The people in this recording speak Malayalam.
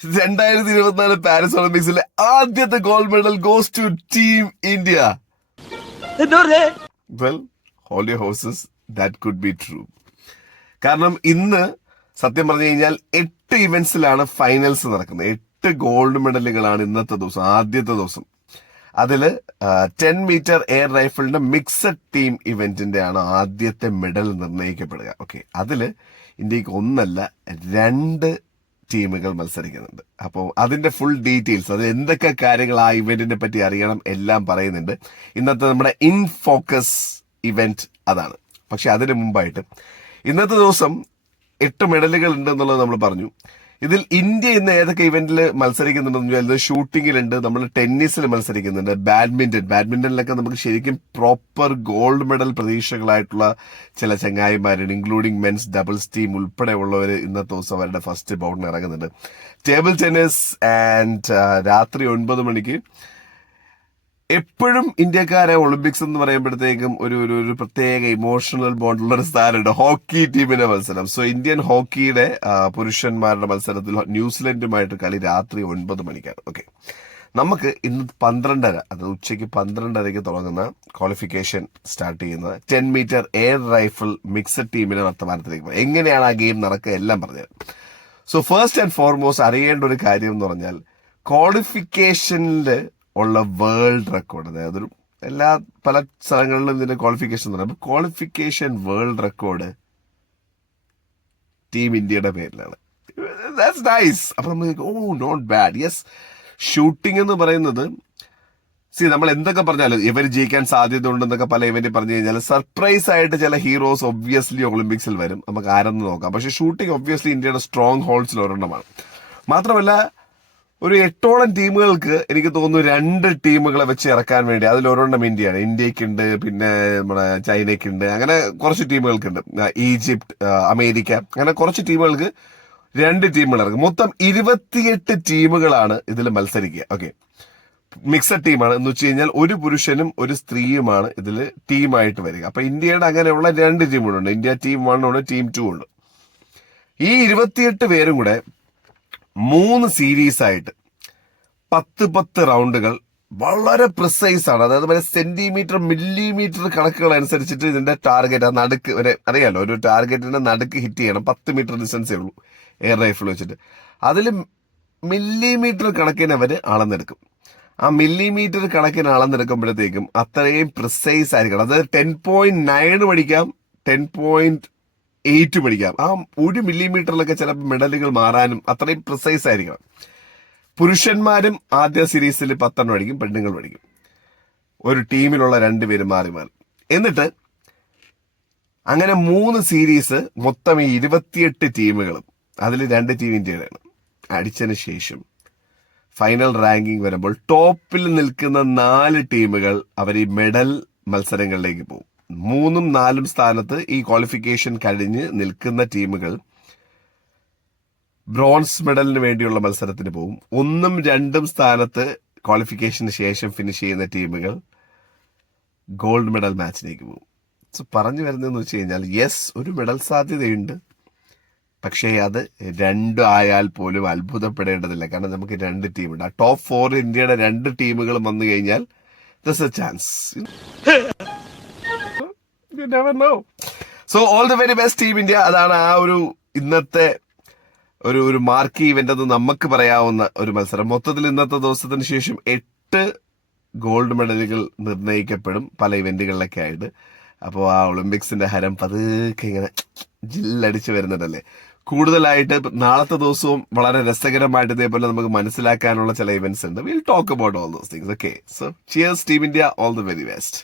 2024 പാരീസ് ഒളിമ്പിക്സിലെ ആദ്യത്തെ gold medal goes to team India. Well, hold your horses, that could be true. കാരണം ഇന്ന് സത്യം പറഞ്ഞു കഴിഞ്ഞാൽ 8 ഇവന്റ്സിലാണ് ഫൈനൽസ് നടക്കുന്നത്. 8 ഗോൾഡ് മെഡലുകളാണ് ഇന്നത്തെ ദിവസം, ആദ്യത്തെ ദിവസം. അതില് 10 മീറ്റർ എയർ റൈഫിളിന്റെ മിക്സഡ് ടീം ഇവന്റിന്റെ ആണ് ആദ്യത്തെ മെഡൽ നിർണ്ണയിക്കപ്പെടുക. ഓക്കെ, അതില് ഇന്ത്യക്ക് 1 2 ടീമുകൾ മത്സരിക്കുന്നുണ്ട്. അപ്പോൾ അതിന്റെ ഫുൾ ഡീറ്റെയിൽസ്, അത് എന്തൊക്കെ കാര്യങ്ങൾ ആ ഇവന്റിനെ പറ്റി അറിയണം, എല്ലാം പറയുന്നുണ്ട്. ഇന്നത്തെ നമ്മുടെ ഇൻ ഫോക്കസ് ഇവന്റ് അതാണ്. പക്ഷെ അതിന് മുമ്പായിട്ട് ഇന്നത്തെ ദിവസം 8 മെഡലുകൾ ഉണ്ട് എന്നുള്ളത് നമ്മൾ പറഞ്ഞു. ഇതിൽ ഇന്ത്യ ഇന്ന് ഏതൊക്കെ ഇവന്റിൽ മത്സരിക്കുന്നുണ്ടെന്ന് ചോദിച്ചാൽ ഷൂട്ടിങ്ങിലുണ്ട്, നമ്മൾ ടെന്നീസിൽ മത്സരിക്കുന്നുണ്ട്, ബാഡ്മിന്റണിലൊക്കെ നമുക്ക് ശരിക്കും പ്രോപ്പർ ഗോൾഡ് മെഡൽ പ്രതീക്ഷകളായിട്ടുള്ള ചില ചങ്ങായിമാരുണ്ട്, ഇൻക്ലൂഡിംഗ് മെൻസ് ഡബിൾസ് ടീം ഉൾപ്പെടെയുള്ളവർ ഇന്നത്തെ ദിവസം അവരുടെ ഫസ്റ്റ് ബൗണ്ടിന് ഇറങ്ങുന്നുണ്ട്. ടേബിൾ ടെന്നീസ് ആൻഡ് രാത്രി 9 മണിക്ക് എപ്പോഴും ഇന്ത്യക്കാരെ ഒളിമ്പിക്സ് എന്ന് പറയുമ്പോഴത്തേക്കും ഒരു പ്രത്യേക ഇമോഷണൽ ബോണ്ടുള്ള ഒരു സ്ഥാനമുണ്ട്, ഹോക്കി ടീമിന്റെ മത്സരം. സോ ഇന്ത്യൻ ഹോക്കിയുടെ പുരുഷന്മാരുടെ മത്സരത്തിൽ ന്യൂസിലൻഡുമായിട്ട് കളി രാത്രി 9 മണിക്കാണ്. ഓക്കെ, നമുക്ക് ഇന്ന് 12:30, അത് ഉച്ചയ്ക്ക് 12:30 തുടങ്ങുന്ന ക്വാളിഫിക്കേഷൻ സ്റ്റാർട്ട് ചെയ്യുന്നത് 10 മീറ്റർ എയർ റൈഫിൾ മിക്സഡ് ടീമിന്റെ വർത്തമാനത്തിലേക്ക് പോകും. എങ്ങനെയാണ് ആ ഗെയിം നടക്കുക എല്ലാം പറഞ്ഞുതരാം. സോ ഫസ്റ്റ് ആൻഡ് ഫോർമോസ്റ്റ് അറിയേണ്ട ഒരു കാര്യം എന്ന് പറഞ്ഞാൽ ക്വാളിഫിക്കേഷനിൽ ഉള്ള വേൾഡ് റെക്കോർഡ്, അതായത് പല സ്ഥലങ്ങളിലും ഇതിന്റെ ക്വാളിഫിക്കേഷൻ എന്ന് ക്വാളിഫിക്കേഷൻ വേൾഡ് റെക്കോർഡ് ടീം ഇന്ത്യയുടെ പേരിലാണ്. That's nice. അപ്പൊ നമ്മൾ നോട്ട് ബാഡ്. യെസ്, ഷൂട്ടിംഗ് എന്ന് പറയുന്നത് നമ്മൾ എന്തൊക്കെ പറഞ്ഞാലും ഇവർ ജയിക്കാൻ സാധ്യത ഉണ്ടെന്നൊക്കെ പല ഇവന്റ് പറഞ്ഞു കഴിഞ്ഞാൽ സർപ്രൈസ് ആയിട്ട് ചില ഹീറോസ് ഒബ്വിയസ്ലി ഒളിമ്പിക്സിൽ വരും, നമുക്ക് ആരെന്ന് നോക്കാം. പക്ഷെ ഷൂട്ടിംഗ് ഒബ്വിയസ്ലി ഇന്ത്യയുടെ സ്ട്രോങ് ഹോൾഡ്സിൽ ഒരെണ്ണമാണ്. മാത്രമല്ല ഒരു 8ഓളം ടീമുകൾക്ക് എനിക്ക് തോന്നുന്നു 2 ടീമുകളെ വെച്ച് ഇറക്കാൻ വേണ്ടി, അതിലൊരെണ്ണം ഇന്ത്യയാണ്. ഇന്ത്യക്കുണ്ട്, പിന്നെ നമ്മുടെ ചൈനയ്ക്കുണ്ട്, അങ്ങനെ കുറച്ച് ടീമുകൾക്കുണ്ട്, ഈജിപ്ത്, അമേരിക്ക, അങ്ങനെ കുറച്ച് ടീമുകൾക്ക് 2 ടീമുകൾ ഇറക്കും. മൊത്തം 28 ടീമുകളാണ് ഇതിൽ മത്സരിക്കുക. ഓക്കെ, മിക്സഡ് ടീമാണ് എന്ന് വെച്ച് കഴിഞ്ഞാൽ ഒരു പുരുഷനും ഒരു സ്ത്രീയുമാണ് ഇതിൽ ടീമായിട്ട് വരിക. അപ്പൊ ഇന്ത്യയുടെ അങ്ങനെയുള്ള 2 ടീമുകളുണ്ട്. ഇന്ത്യ ടീം 1 ഉണ്ട്, ടീം 2 ഉണ്ട്. ഈ 28 പേരും കൂടെ 3 സീരീസ് ആയിട്ട് 10 റൗണ്ടുകൾ വളരെ പ്രിസൈസ് ആണ്. അതായത് സെന്റിമീറ്റർ മില്ലിമീറ്റർ കണക്കുകൾ അനുസരിച്ചിട്ട് ഇതിന്റെ ടാർഗറ്റ്, ആ നടുക്ക് വരെ അറിയാലോ, ഒരു ടാർഗറ്റിന്റെ നടുക്ക് ഹിറ്റ് ചെയ്യണം. 10 മീറ്റർ ഡിസ്റ്റൻസേ ഉള്ളൂ എയർ റൈഫിൾ വെച്ചിട്ട്. അതിൽ മില്ലിമീറ്റർ കണക്കിന് അവര് അളന്നെടുക്കും. ആ മില്ലിമീറ്റർ കണക്കിന് അളന്നെടുക്കുമ്പോഴത്തേക്കും അത്രയും പ്രിസൈസ് ആയിരിക്കണം. അതായത് 10.9 പഠിക്കാം, 10.8 പഠിക്കാം. ആ 1 മില്ലിമീറ്ററിലൊക്കെ ചിലപ്പോൾ മെഡലുകൾ മാറാനും അത്രയും പ്രിസൈസ് ആയിരിക്കണം. പുരുഷന്മാരും ആദ്യ സീരീസിൽ 10 പഠിക്കും, പെണ്ണുങ്ങൾ പഠിക്കും. ഒരു ടീമിലുള്ള 2 പേര് മാറി മാറി. എന്നിട്ട് അങ്ങനെ 3 സീരീസ്, മൊത്തം ഈ 28 ടീമുകളും അതിൽ 2 ടീം ഇന്ത്യയുടെയാണ്. അടിച്ചതിന് ശേഷം ഫൈനൽ റാങ്കിങ് വരുമ്പോൾ ടോപ്പിൽ നിൽക്കുന്ന 4 ടീമുകൾ അവർ ഈ മെഡൽ മത്സരങ്ങളിലേക്ക് പോകും. 3ഉം 4ഉം സ്ഥാനത്ത് ഈ ക്വാളിഫിക്കേഷൻ കഴിഞ്ഞ് നിൽക്കുന്ന ടീമുകൾ ബ്രോൺസ് മെഡലിന് വേണ്ടിയുള്ള മത്സരത്തിന് പോകും. 1ഉം 2ഉം സ്ഥാനത്ത് ക്വാളിഫിക്കേഷന് ശേഷം ഫിനിഷ് ചെയ്യുന്ന ടീമുകൾ ഗോൾഡ് മെഡൽ മാച്ചിലേക്ക് പോകും. സോ പറഞ്ഞു വരുന്നതെന്ന് വെച്ച് കഴിഞ്ഞാൽ യെസ്, ഒരു മെഡൽ സാധ്യതയുണ്ട്. പക്ഷേ അത് 2 ആയാൽ പോലും അത്ഭുതപ്പെടേണ്ടതില്ല. കാരണം നമുക്ക് 2 ടീമുണ്ട്. ആ ടോപ്പ് 4 ഇന്ത്യയുടെ 2 ടീമുകളും വന്നു കഴിഞ്ഞാൽ there's a chance. You never know. So all the very best Team India. അതാണ് ആ ഒരു ഇന്നത്തെ ഒരു മാർക്കി ഇവന്റ് എന്ന് നമുക്ക് പറയാവുന്ന ഒരു മത്സരം. മൊത്തത്തിൽ ഇന്നത്തെ ദിവസത്തിന് ശേഷം 8 ഗോൾഡ് മെഡലുകൾ നിർണ്ണയിക്കപ്പെടും പല ഇവന്റുകളിലൊക്കെ ആയിട്ട്. അപ്പോൾ ആ ഒളിമ്പിക്സിന്റെ ഹരം പതുക്കെ ഇങ്ങനെ ജില്ലടിച്ച് വരുന്നുണ്ടല്ലേ. കൂടുതലായിട്ട് നാളത്തെ ദിവസവും വളരെ രസകരമായിട്ട് ഇതേപോലെ നമുക്ക് മനസ്സിലാക്കാനുള്ള ചില ഇവന്റ്സ് ഉണ്ട്. Will talk about all those things. Okay, so cheers team India, all the very best.